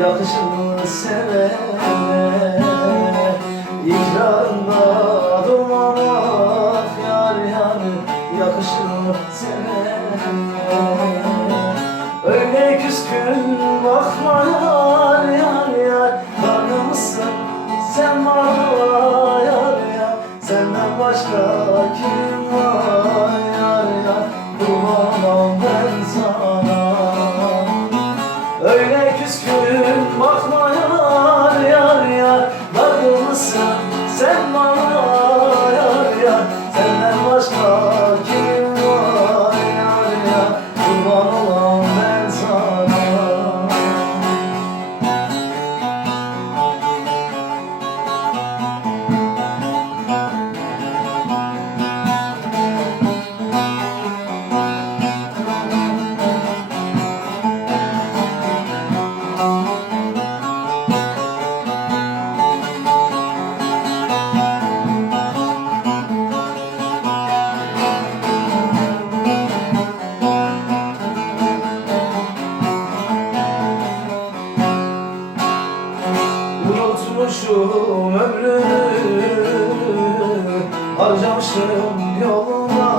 yakışır mı sevene? İkrarında durmamak yar yar, yakışır mı sevene? Öyle küskün bakma yar yar yar, dargınmışsın sen bana yar yar. Senden başka kim var yar yar, durmam ben sana. Öyle küskün bakma yar yar yar, dargınmışsın sen bana yar yar. Senden başka kim var yar yar, kurban olan ben sana. Unutmuşum ömrümü, harcamışım yoluna.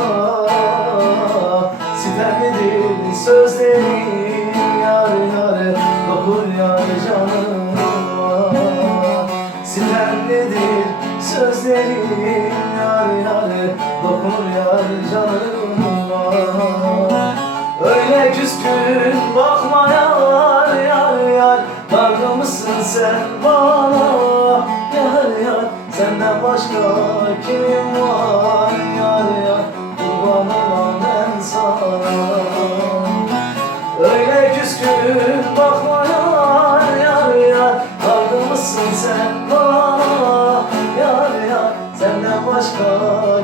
Sitemlidir sözlerin yar yar, dokur yar canıma. Sitemlidir sözlerin yar yar, dokur yar canıma. Öyle küskün bakma yar yar yar, dargınmışsın sen bana yar yar. Senden başka kim var yar yar, kurban olan ben sana. Öyle küskün bakma yar yar yar, dargınmışsın sen bana yar yar. Senden başka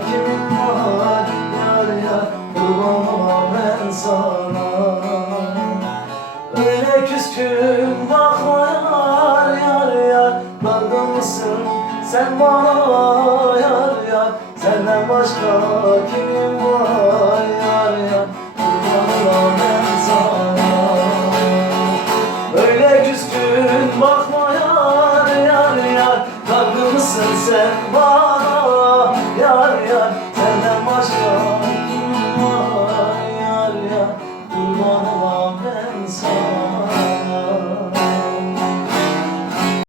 kim var yar yar, kurban olan ben sana. Öyle küskün bakma yar yar yar, dargınmışsın sen bana yar yar. Senden başka kim var yar yar, kurban olan ben sana. Öyle küskün bakma yar yar yar, dargınmışsın sen bana.